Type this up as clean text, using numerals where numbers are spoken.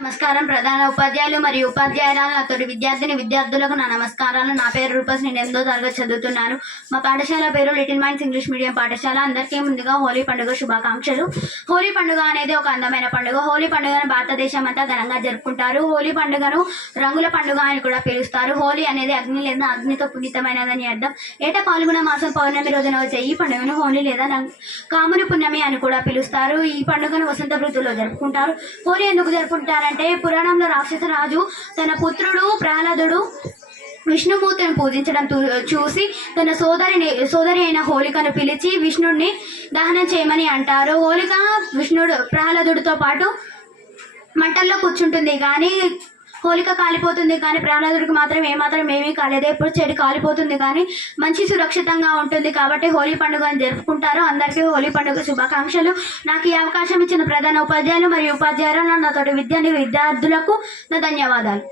నమస్కారం. ప్రధాన ఉపాధ్యాయులు మరియు ఉపాధ్యాయురాలు, నాతోటి విద్యార్థులకు నా నమస్కారాలు. నా పేరు రూపస్. నేను 8వ తరగతి చదువుతున్నాను. మా పాఠశాల పేరు లిటిల్ మైండ్స్ ఇంగ్లీష్ మీడియం పాఠశాల. అందరికీ ముందుగా హోలీ పండుగ శుభాకాంక్షలు. హోలీ పండుగ అనేది ఒక అందమైన పండుగ. హోలీ పండుగను భారతదేశం అంతా ఘనంగా జరుపుకుంటారు. హోలీ పండుగను రంగుల పండుగ అని కూడా పిలుస్తారు. హోలీ అనేది అగ్ని లేదా అగ్నితో పునీతమైనదని అర్థం. ఏటా పాల్గొన మాసం పౌర్ణమి రోజున వచ్చే ఈ పండుగను హోలీ లేదా కాముని పున్నమి అని కూడా పిలుస్తారు. ఈ పండుగను వసంత ఋతువులో జరుపుకుంటారు. హోలీ ఎందుకు జరుపుకుంటారు అంటే, పురాణంలో రాక్షస రాజు తన పుత్రుడు ప్రహ్లాదుడు విష్ణుమూర్తిని పూజించడం చూసి తన సోదరి అయిన హోలికను పిలిచి విష్ణుడిని దహనం చేయమని అంటారు. హోలిక ప్రహ్లాదుడితో పాటు మంటల్లో కూర్చుంటుంది, కానీ హోలిక కాలిపోతుంది. కానీ ప్రహ్లాదుడికి మాత్రం ఏమీ కాలేదు. ఎప్పుడు చెడు కాలిపోతుంది, కానీ మంచి సురక్షితంగా ఉంటుంది. కాబట్టి హోలీ పండుగను జరుపుకుంటారు. అందరికీ హోలీ పండుగ శుభాకాంక్షలు. నాకు ఈ అవకాశం ఇచ్చిన ప్రధాన ఉపాధ్యాయులు మరియు ఉపాధ్యాయులు, నాతోటి విద్యార్థులకు నా ధన్యవాదాలు.